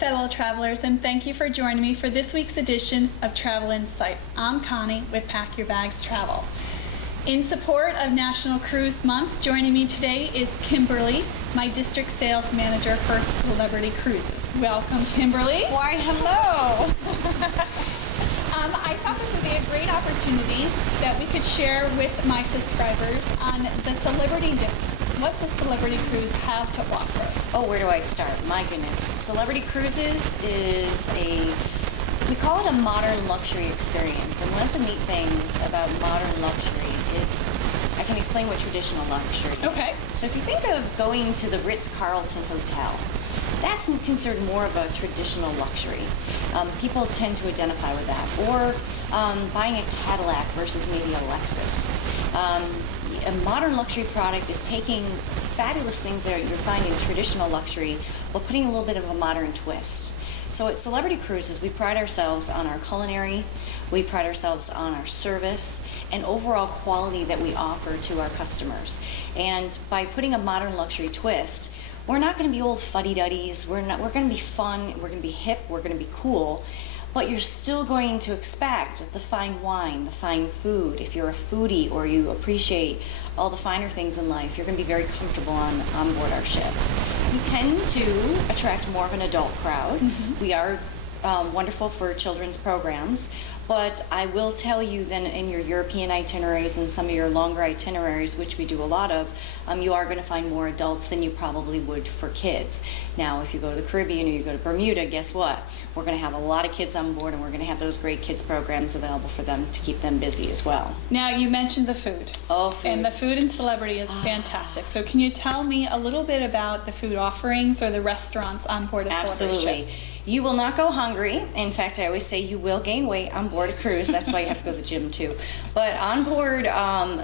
fellow travelers, and thank you for joining me for this week's edition of Travel Insight. I'm Connie with Pack Your Bags Travel. In support of National Cruise Month, joining me today is Kimberly, my district sales manager for Celebrity Cruises. Welcome, Kimberly. Why, hello. I thought this would be a great opportunity that we could share with my subscribers on the celebrity difference. What does Celebrity Cruise have to offer? Oh, where do I start? My goodness. Celebrity Cruises is we call it a modern luxury experience. And one of the neat things about modern luxury is I can explain what traditional luxury is. Okay. So if you think of going to the Ritz-Carlton Hotel, that's considered more of a traditional luxury. People tend to identify with that. Or buying a Cadillac versus maybe a Lexus. A modern luxury product is taking fabulous things that you find in traditional luxury, but putting a little bit of a modern twist. So at Celebrity Cruises, we pride ourselves on our culinary, we pride ourselves on our service, and overall quality that we offer to our customers. And by putting a modern luxury twist, we're not going to be old fuddy-duddies. We're going to be fun. We're going to be hip. We're going to be cool. But you're still going to expect the fine wine, the fine food. If you're a foodie or you appreciate all the finer things in life, you're going to be very comfortable on board our ships. We tend to attract more of an adult crowd. Mm-hmm. We are wonderful for children's programs. But I will tell you then in your European itineraries and some of your longer itineraries, which we do a lot of, you are going to find more adults than you probably would for kids. Now, if you go to the Caribbean or you go to Bermuda, guess what? We're going to have a lot of kids on board, and we're going to have those great kids programs available for them to keep them busy as well. Now, you mentioned the food. Oh, food. And the food in Celebrity is fantastic. So can you tell me a little bit about the food offerings or the restaurants on board a Celebrity ship? Absolutely. You will not go hungry. In fact, I always say you will gain weight on board a cruise. That's why you have to go to the gym too. But on board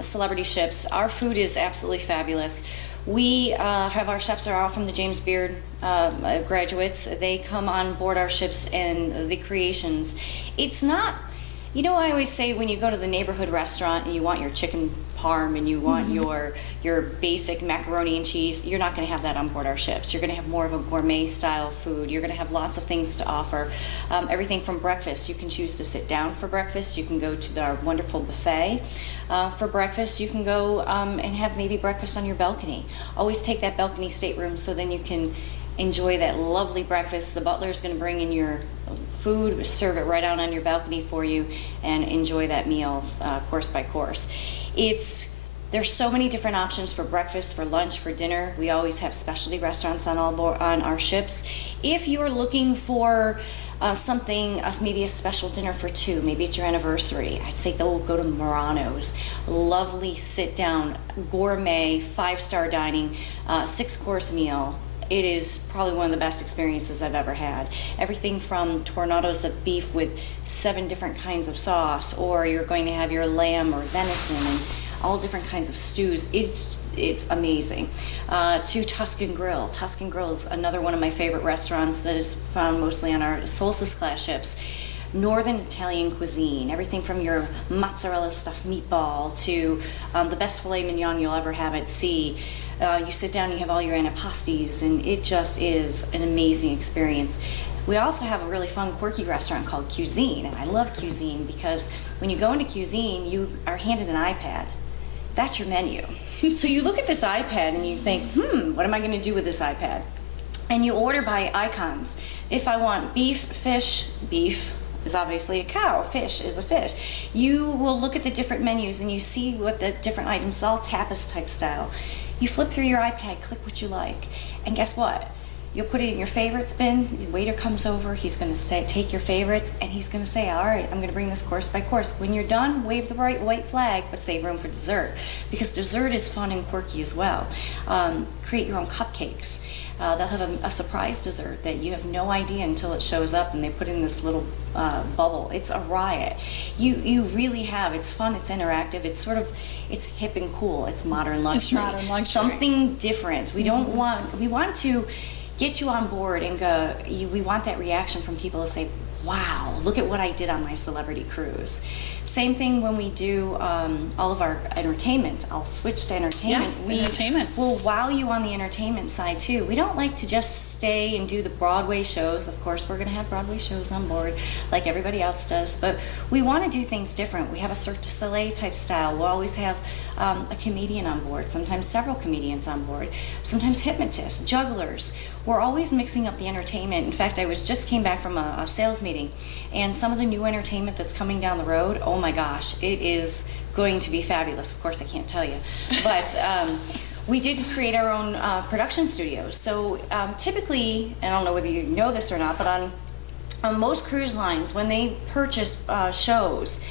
Celebrity ships, our food is absolutely fabulous. We have our chefs are all from the James Beard graduates. They come on board our ships and the creations. It's not, you know, I always say when you go to the neighborhood restaurant and you want your chicken parm and you want your basic macaroni and cheese, you're not going to have that on board our ships. You're going to have more of a gourmet style food. You're going to have lots of things to offer. Everything from breakfast. You can choose to sit down for breakfast. You can go to our wonderful buffet for breakfast. You can go and have maybe breakfast on your balcony. Always take that balcony stateroom so then you can enjoy that lovely breakfast. The butler is going to bring in your food, serve it right out on your balcony for you, and enjoy that meal course by course. There's so many different options for breakfast, for lunch, for dinner. We always have specialty restaurants on our ships. If you're looking for something, maybe a special dinner for two, maybe it's your anniversary, I'd say go to Murano's. Lovely sit-down, gourmet, 5-star dining, 6-course meal. It is probably one of the best experiences I've ever had. Everything from tornadoes of beef with 7 different kinds of sauce, or you're going to have your lamb or venison and all different kinds of stews. It's amazing. To Tuscan Grill. Tuscan Grill is another one of my favorite restaurants that is found mostly on our Solstice class ships. Northern Italian cuisine, everything from your mozzarella stuffed meatball to the best filet mignon you'll ever have at sea. You sit down, you have all your antipasties, and it just is an amazing experience. We also have a really fun, quirky restaurant called Cuisine, and I love Cuisine because when you go into Cuisine, you are handed an iPad. That's your menu. So you look at this iPad and you think, what am I going to do with this iPad? And you order by icons. If I want beef, fish, beef is obviously a cow, fish is a fish. You will look at the different menus and you see what the different items, all tapas type style. You flip through your iPad, click what you like, and guess what? You'll put it in your favorites bin. The waiter comes over, he's going to say, take your favorites, and he's going to say, all right, I'm going to bring this course by course. When you're done, wave the bright white flag, but save room for dessert, because dessert is fun and quirky as well. Create your own cupcakes. They'll have a surprise dessert that you have no idea until it shows up, and they put in this little bubble. It's a riot. You really have. It's fun. It's interactive. It's hip and cool. It's modern luxury. It's modern luxury. Something different. We want to. get you on board and go, we want that reaction from people to say, wow, look at what I did on my celebrity cruise. Same thing when we do all of our entertainment. I'll switch to entertainment. Yes, entertainment. We'll wow you on the entertainment side too. We don't like to just stay and do the Broadway shows. Of course, we're going to have Broadway shows on board like everybody else does, but we want to do things different. We have a Cirque du Soleil type style. We'll always have a comedian on board, sometimes several comedians on board, sometimes hypnotists, jugglers. We're always mixing up the entertainment. In fact, I just came back from a sales meeting, and some of the new entertainment that's coming down the road, oh my gosh, it is going to be fabulous. Of course, I can't tell you, but we did create our own production studios. So typically, and I don't know whether you know this or not, but on most cruise lines, when they purchase shows,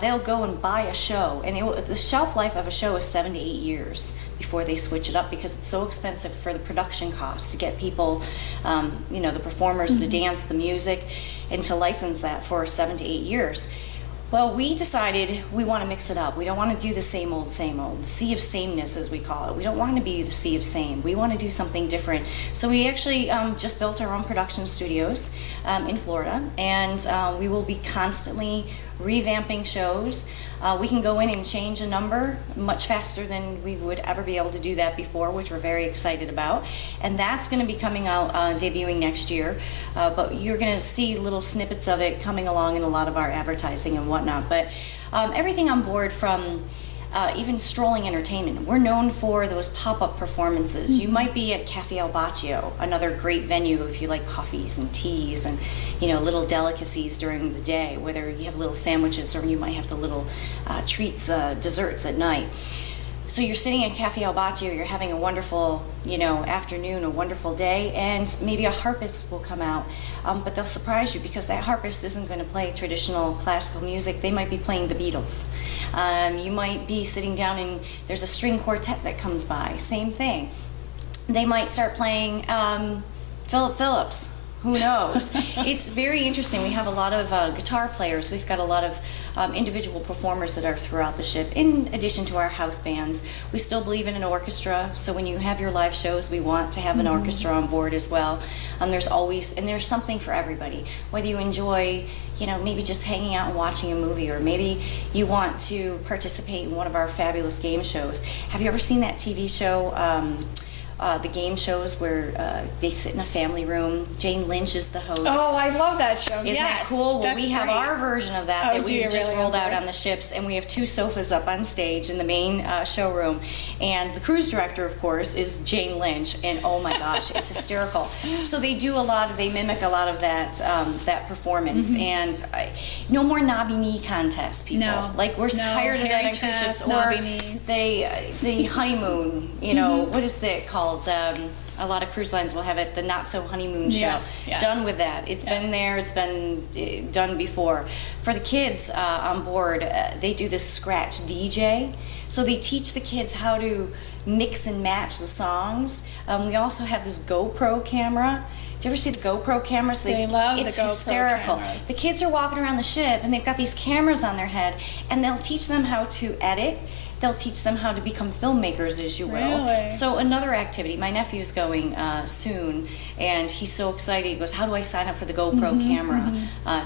they'll go and buy a show, and the shelf life of a show is 7 to 8 years before they switch it up, because it's so expensive for the production costs to get people, the performers, the dance, the music, and to license that for 7 to 8 years. Well, we decided we want to mix it up. We don't want to do the same old, the sea of sameness, as we call it. We don't want to be the sea of same. We want to do something different. So we actually just built our own production studios in Florida, and we will be constantly revamping shows. We can go in and change a number much faster than we would ever be able to do that before, which we're very excited about. And that's going to be coming out, debuting next year. But you're going to see little snippets of it coming along in a lot of our advertising and whatnot. But everything on board, from even strolling entertainment. We're known for those pop-up performances. You might be at Cafe Al Baccio, another great venue if you like coffees and teas and little delicacies during the day, whether you have little sandwiches or you might have the little treats, desserts at night. So you're sitting at Cafe Al Baccio, you're having a wonderful, afternoon, a wonderful day, and maybe a harpist will come out, but they'll surprise you because that harpist isn't going to play traditional classical music. They might be playing the Beatles. You might be sitting down and there's a string quartet that comes by. Same thing. They might start playing Philip Phillips. Who knows? It's very interesting. We have a lot of guitar players. We've got a lot of individual performers that are throughout the ship, in addition to our house bands. We still believe in an orchestra, so when you have your live shows, we want to have an orchestra on board as well. There's something for everybody. Whether you enjoy, maybe just hanging out and watching a movie, or maybe you want to participate in one of our fabulous game shows. Have you ever seen that TV show? The game shows where they sit in a family room. Jane Lynch is the host. Oh, I love that show. Isn't that cool? Well, we have our version of that that we just rolled out on the ships, and we have 2 sofas up on stage in the main showroom. And the cruise director, of course, is Jane Lynch, and oh my gosh, it's hysterical. So they mimic a lot of that performance, and no more knobby knee contests, people. No. Like, we're tired of that on cruise ships, or the honeymoon. What is that called? A lot of cruise lines will have it, the Not So Honeymoon show. Yes. Done with that. It's been there. It's been done before. For the kids on board, they do this scratch DJ. So they teach the kids how to mix and match the songs. We also have this GoPro camera. Do you ever see the GoPro cameras? They love the GoPro It's hysterical. cameras. The kids are walking around the ship, and they've got these cameras on their head, and they'll teach them how to edit. They'll teach them how to become filmmakers, as you will. Really? So another activity, my nephew's going soon, and he's so excited. He goes, how do I sign up for the GoPro camera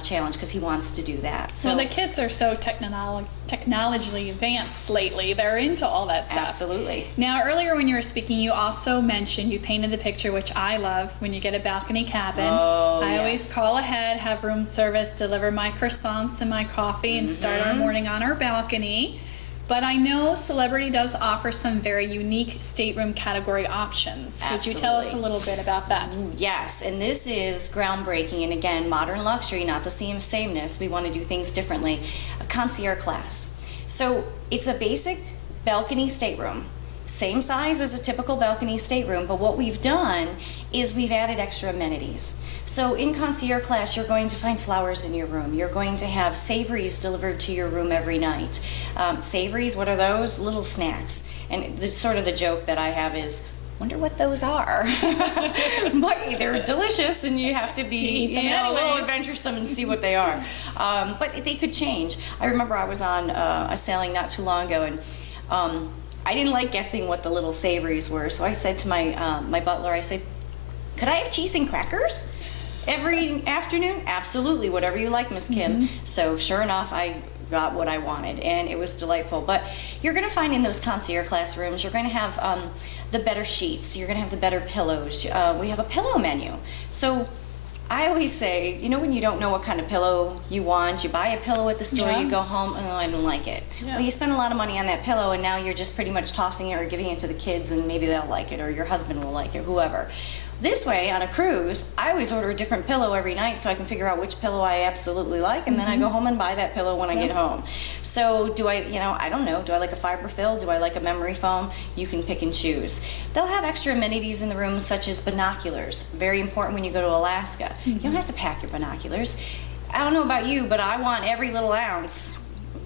challenge? Because he wants to do that. So well, the kids are so technologically advanced lately. They're into all that stuff. Absolutely. Now, earlier when you were speaking, you also mentioned, you painted the picture, which I love, when you get a balcony cabin. Oh, I always yes. call ahead, have room service, deliver my croissants and my coffee, and start our morning on our balcony. But I know Celebrity does offer some very unique stateroom category options. Could you tell us a Absolutely. little bit about that? Yes, and this is groundbreaking, and again, modern luxury, not the sameness. We want to do things differently. A concierge class. So it's a basic balcony stateroom, same size as a typical balcony stateroom, but what we've done is we've added extra amenities. So in concierge class, you're going to find flowers in your room. You're going to have savories delivered to your room every night. Savories, what are those? Little snacks. And the joke that I have is, wonder what those are. But they're delicious, and you have to be a little adventuresome and see what they are. But they could change. I remember I was on a sailing not too long ago, and I didn't like guessing what the little savories were. So I said to my butler, I said, Could I have cheese and crackers every afternoon? Absolutely, whatever you like, Miss Kim. So sure enough, I got what I wanted, and it was delightful. But you're going to find in those concierge class rooms, you're going to have the better sheets, you're going to have the better pillows. We have a pillow menu. So I always say, you know, when you don't know what kind of pillow you want, you buy a pillow at the store, Yeah. you go home, oh, I don't like it. Yeah. Well, you spend a lot of money on that pillow, and now you're just pretty much tossing it or giving it to the kids, and maybe they'll like it, or your husband will like it, whoever. This way, on a cruise, I always order a different pillow every night so I can figure out which pillow I absolutely like, and then I go home and buy that pillow when I get home. So do I, you know, I don't know. Do I like a fiberfill? Do I like a memory foam? You can pick and choose. They'll have extra amenities in the room, such as binoculars. Very important when you go to Alaska. You don't have to pack your binoculars. I don't know about you, but I want every little ounce,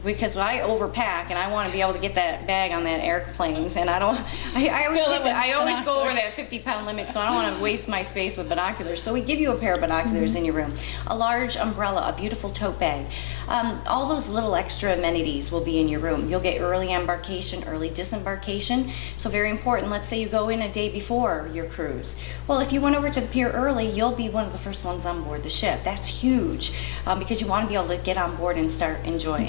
because I overpack and I want to be able to get that bag on that airplanes, and I always Fill it with I always go over binoculars. that 50-pound limit, so I don't want to waste my space with binoculars. So we give you a pair of binoculars in your room, a large umbrella, a beautiful tote bag. All those little extra amenities will be in your room. You'll get early embarkation, early disembarkation. So very important. Let's say you go in a day before your cruise. Well, if you went over to the pier early, you'll be one of the first ones on board the ship. That's huge, because you want to be able to get on board and start enjoying.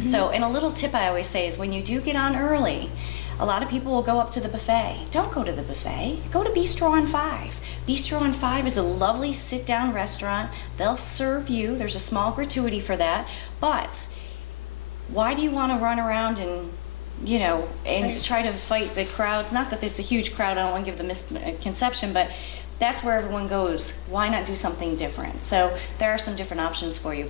So, and a little tip I always say is when you do get on early, a lot of people will go up to the buffet. Don't go to the buffet. Go to Bistro on 5. Bistro on 5 is a lovely sit-down restaurant. They'll serve you. There's a small gratuity for that. But why do you want to run around and, you know, and try to fight the crowds? Not that it's a huge crowd. I don't want to give the misconception, but that's where everyone goes. Why not do something different? So there are some different options for you.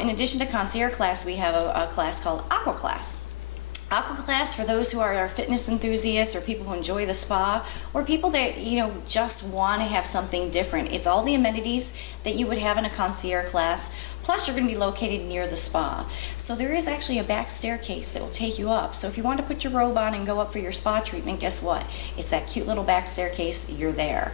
In addition to concierge class, we have a class called Aqua Class. Aqua Class, for those who are fitness enthusiasts or people who enjoy the spa, or people that, you know, just want to have something different. It's all the amenities that you would have in a concierge class, plus you're going to be located near the spa. So there is actually a back staircase that will take you up. So if you want to put your robe on and go up for your spa treatment, guess what? It's that cute little back staircase, you're there.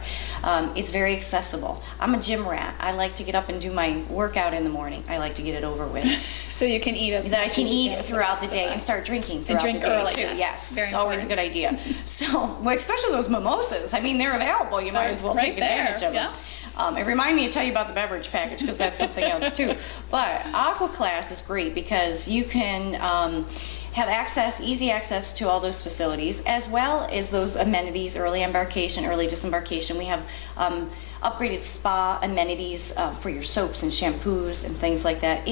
It's very accessible. I'm a gym rat. I like to get up and do my workout in the morning. I like to get it over with. So you can eat as That I much can as you eat throughout the day and start drinking throughout drink the day early, too. yes. Yes, Very always a good idea. So, well, especially those mimosas. I mean, they're available. You might as well Right take advantage there, of them. It reminded me to tell you about the beverage package, because that's something else too. But Aqua Class is great because you can have access, easy access to all those facilities, as well as those amenities, early embarkation, early disembarkation. We have upgraded spa amenities for your soaps and shampoos and things like that.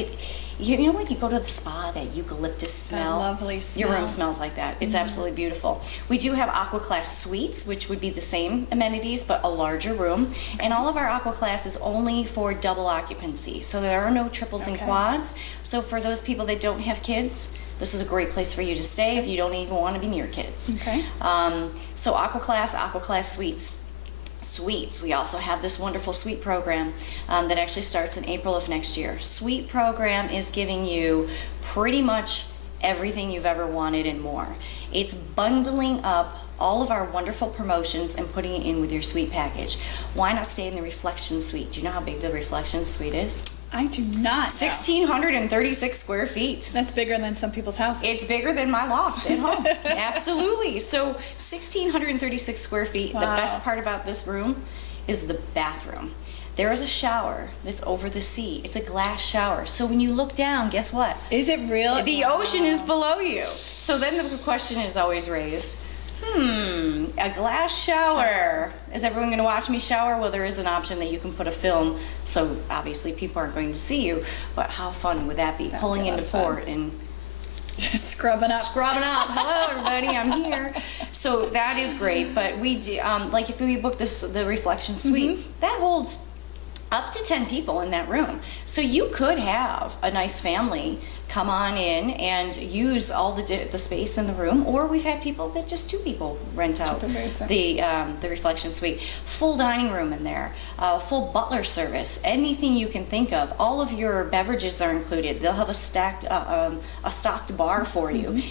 You know when you go to the spa, that eucalyptus smell? lovely Your room smell. smells like that. It's absolutely beautiful. We do have Aqua Class suites, which would be the same amenities, but a larger room. And all of our Aqua Class is only for double occupancy. So there are no triples and Okay. quads. So for those people that don't have kids, this is a great place for you to stay if you don't even want to be near kids. Okay. So Aqua Class suites. Suites. We also have this wonderful suite program that actually starts in April of next year. Suite program is giving you pretty much everything you've ever wanted and more. It's bundling up all of our wonderful promotions and putting it in with your suite package. Why not stay in the Reflection Suite? Do you know how big the Reflection Suite is? I do not know. 1,636 square feet. That's bigger than some people's houses. It's bigger than my loft at home. Absolutely. So 1,636 square feet. The Wow. best part about this room is the bathroom. There is a shower that's over the sea. It's a glass shower. So when you look down, guess what? Is it real? The ocean is below you. So then the question is always raised, a glass shower. Is everyone going to watch me shower? Well, there is an option that you can put a film, so obviously people aren't going to see you, but how fun would that be? Pulling be a lot into of fun. port and Scrubbing up. scrubbing up. Hello, everybody, I'm here. So that is great, but we do, like if we book the Reflection Suite, that holds up to 10 people in that room. So you could have a nice family come on in and use all the space in the room, or we've had people that just 2 people rent out the Reflection Suite. Full dining room in there, full butler service, anything you can think of. All of your beverages are included. They'll have a stocked bar for you.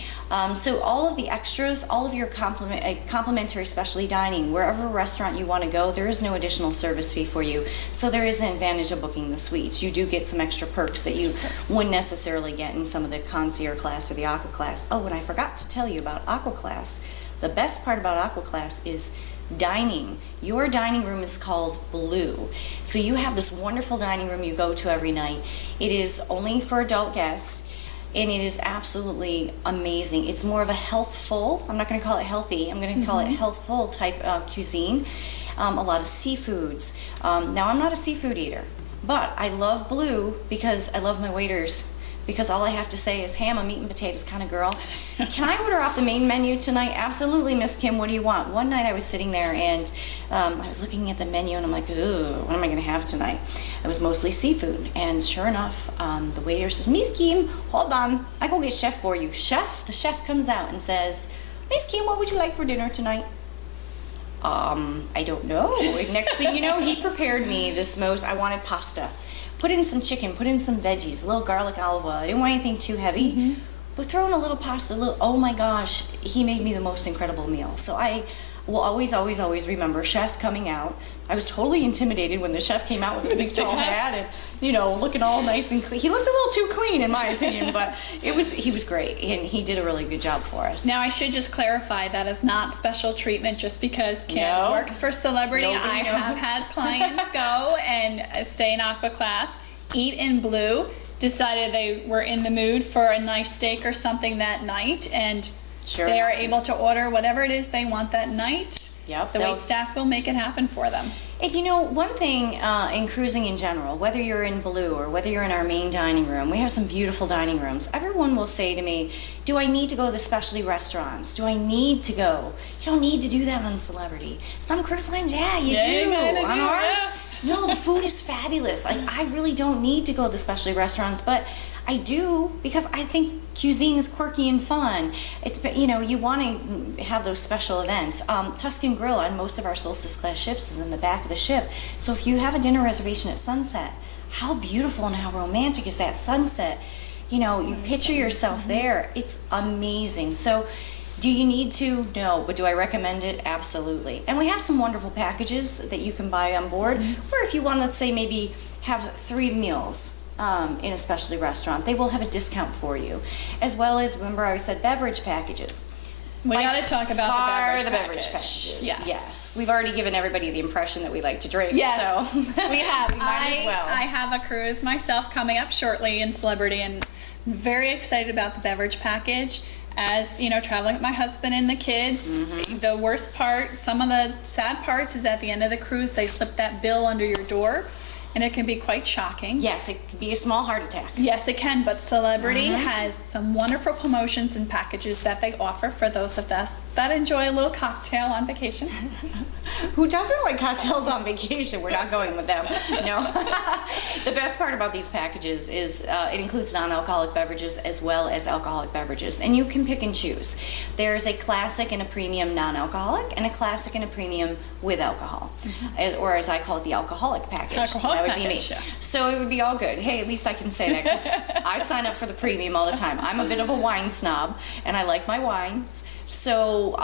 So all of the extras, all of your complimentary specialty dining, wherever restaurant you want to go, there is no additional service fee for you. So there is an advantage of booking the suites. You do get some extra perks that you wouldn't necessarily get in some of the concierge class or the Aqua Class. Oh, and I forgot to tell you about Aqua Class. The best part about Aqua Class is dining. Your dining room is called Blue. So you have this wonderful dining room you go to every night. It is only for adult guests, and it is absolutely amazing. It's more of a healthful, I'm not going to call it healthy, I'm going to call it healthful type cuisine. A lot of seafoods. Now, I'm not a seafood eater, but I love Blue because I love my waiters. Because all I have to say is, hey, I'm a meat and potatoes kind of girl. Can I order off the main menu tonight? Absolutely, Miss Kim, what do you want? One night I was sitting there and I was looking at the menu and I'm like, ooh, what am I gonna have tonight? It was mostly seafood. And sure enough, the waiter says, Miss Kim, hold on, I go get chef for you. The chef comes out and says, Miss Kim, what would you like for dinner tonight? I don't know. Next thing you know, he prepared me I wanted pasta. Put in some chicken, put in some veggies, a little garlic olive oil. I didn't want anything too heavy, but throw in a little pasta, oh my gosh, he made me the most incredible meal. So I will always, always, always remember chef coming out. I was totally intimidated when the chef came out with his big tall hat and, you know, looking all nice and clean. He looked a little too clean in my opinion, but he was great and he did a really good job for us. Now, I should just clarify that is not special treatment just because Kim works for Celebrity. I have had clients go and stay in Aqua Class, eat in Blue, decided they were in the mood for a nice steak or something that night, and they are able to order whatever it is they want that night. Yep. The wait staff will make it happen for them. And you know, one thing in cruising in general, whether you're in Blue or whether you're in our main dining room, we have some beautiful dining rooms. Everyone will say to me, do I need to go to the specialty restaurants? Do I need to go? You don't need to do that on Celebrity. Some cruise lines, you do. On ours, no, the food is fabulous. Like, I really don't need to go to the specialty restaurants, but I do because I think cuisine is quirky and fun. It's, you know, you want to have those special events. Tuscan Grill on most of our Solstice class ships is in the back of the ship. So if you have a dinner reservation at sunset, how beautiful and how romantic is that sunset? You know, you picture yourself there. It's amazing. So do you need to? No. But do I recommend it? Absolutely. And we have some wonderful packages that you can buy on board. Or if you want, let's say, maybe have 3 meals in a specialty restaurant, they will have a discount for you. As well as, remember I said beverage packages. We got to talk about the beverage packages. Yes. We've already given everybody the impression that we like to drink. Yes. So we have. Might as well. I have a cruise myself coming up shortly in Celebrity, and I'm very excited about the beverage package. As you know, traveling with my husband and the kids, the worst part, some of the sad parts is at the end of the cruise, they slip that bill under your door, and it can be quite shocking. Yes, it could be a small heart attack. Yes, it can, but Celebrity has some wonderful promotions and packages that they offer for those of us that enjoy a little cocktail on vacation. Who doesn't like cocktails on vacation? We're not going with them. No. The best part about these packages is it includes non-alcoholic beverages as well as alcoholic beverages, and you can pick and choose. There's a classic and a premium non-alcoholic, and a classic and a premium with alcohol, or as I call it, the alcoholic package. Alcoholic that would be me. package, yeah. So it would be all good. Hey, at least I can say that because I sign up for the premium all the time. I'm a bit of a wine snob, and I like my wines. So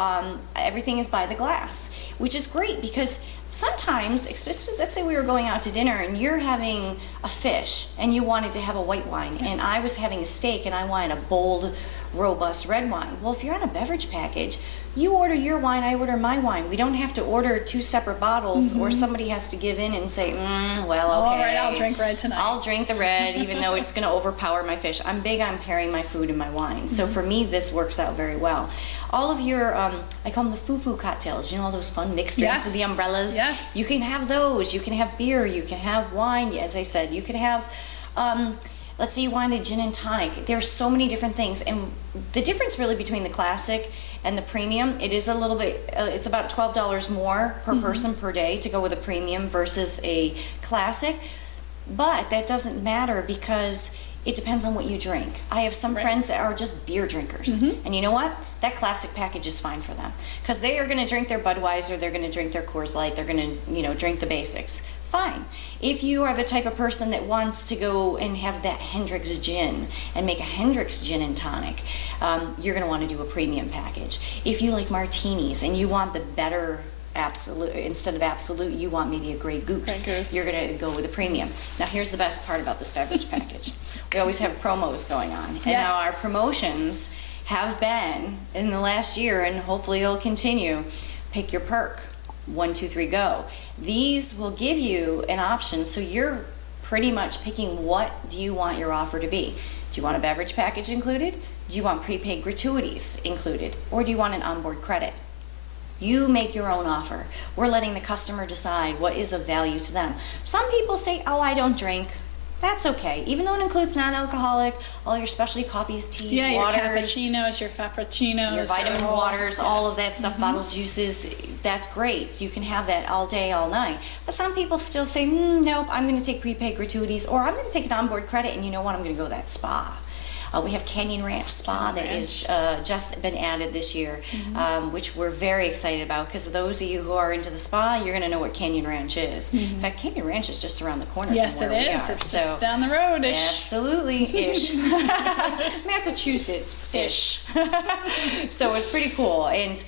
everything is by the glass, which is great because sometimes, especially let's say we were going out to dinner and you're having a fish and you wanted to have a white wine, and I was having a steak and I wanted a bold, robust red wine. Well, if you're on a beverage package, you order your wine, I order my wine. We don't have to order 2 separate bottles, or somebody has to give in and say, well, okay. All right, I'll drink red tonight. I'll drink the red, even though it's going to overpower my fish. I'm big on pairing my food and my wine. So for me, this works out very well. All of your, I call them the foo-foo cocktails. You know, all those fun mixed drinks with the umbrellas? Yes. You can have those. You can have beer. You can have wine, as I said. You can have, let's say you wanted gin and tonic. There's so many different things. And the difference really between the classic and the premium, it is a little bit, it's about $12 more per person per day to go with a premium versus a classic. But that doesn't matter because it depends on what you drink. I have some friends that are just beer drinkers. And you know what? That classic package is fine for them. Because they are going to drink their Budweiser, they're going to drink their Coors Light, they're going to, you know, drink the basics. Fine. If you are the type of person that wants to go and have that Hendrick's gin and make a Hendrick's gin and tonic, you're going to want to do a premium package. If you like martinis and you want the better Absolute, instead of Absolute, you want maybe a Grey Goose, you're going to go with a premium. Now here's the best part about this beverage package. We always have promos going on. And now our promotions have been, in the last year, and hopefully it'll continue, pick your perk. 1, 2, 3, go. These will give you an option, so you're pretty much picking what do you want your offer to be. Do you want a beverage package included? Do you want prepaid gratuities included? Or do you want an onboard credit? You make your own offer. We're letting the customer decide what is of value to them. Some people say, oh, I don't drink. That's okay. Even though it includes non-alcoholic, all your specialty coffees, teas, Yeah, waters, your cappuccinos, your frappuccinos, your vitamin waters, all of that stuff, bottled juices, that's great. So you can have that all day, all night. But some people still say, nope, I'm going to take prepaid gratuities, or I'm going to take an onboard credit, and you know what, I'm going to go to that spa. We have Canyon Ranch Spa that is just been added this year, which we're very excited about, because those of you who are into the spa, you're going to know what Canyon Ranch is. In fact, Canyon Ranch is just around the corner Yes, from it where we is. are. It's So just down the road-ish. absolutely-ish. Massachusetts-ish. So it's pretty cool. And,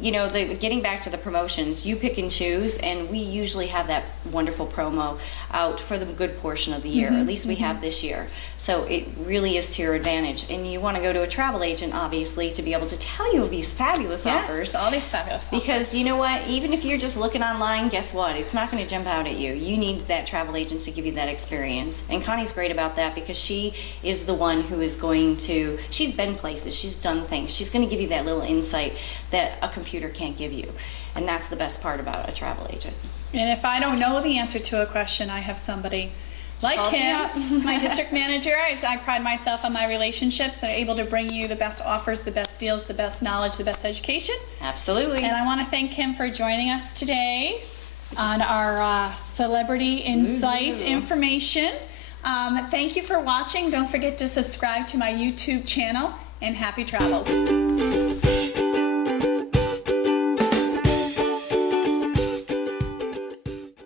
you know, getting back to the promotions, you pick and choose, and we usually have that wonderful promo out for the good portion of the year. At least we have this year. So it really is to your advantage. And you want to go to a travel agent, obviously, to be able to tell you of these fabulous offers. Yes, all these fabulous offers. Because you know what? Even if you're just looking online, guess what? It's not going to jump out at you. You need that travel agent to give you that experience. And Connie's great about that, because she is the one who is going to, she's been places, she's done things. She's going to give you that little insight that a computer can't give you. And that's the best part about a travel agent. And if I don't know the answer to a question, I have somebody like Calls me up. Kim, my district manager. I pride myself on my relationships that are able to bring you the best offers, the best deals, the best knowledge, the best education. Absolutely. And I want to thank Kim for joining us today on our Celebrity Insight information. Thank you for watching. Don't forget to subscribe to my YouTube channel, and happy travels.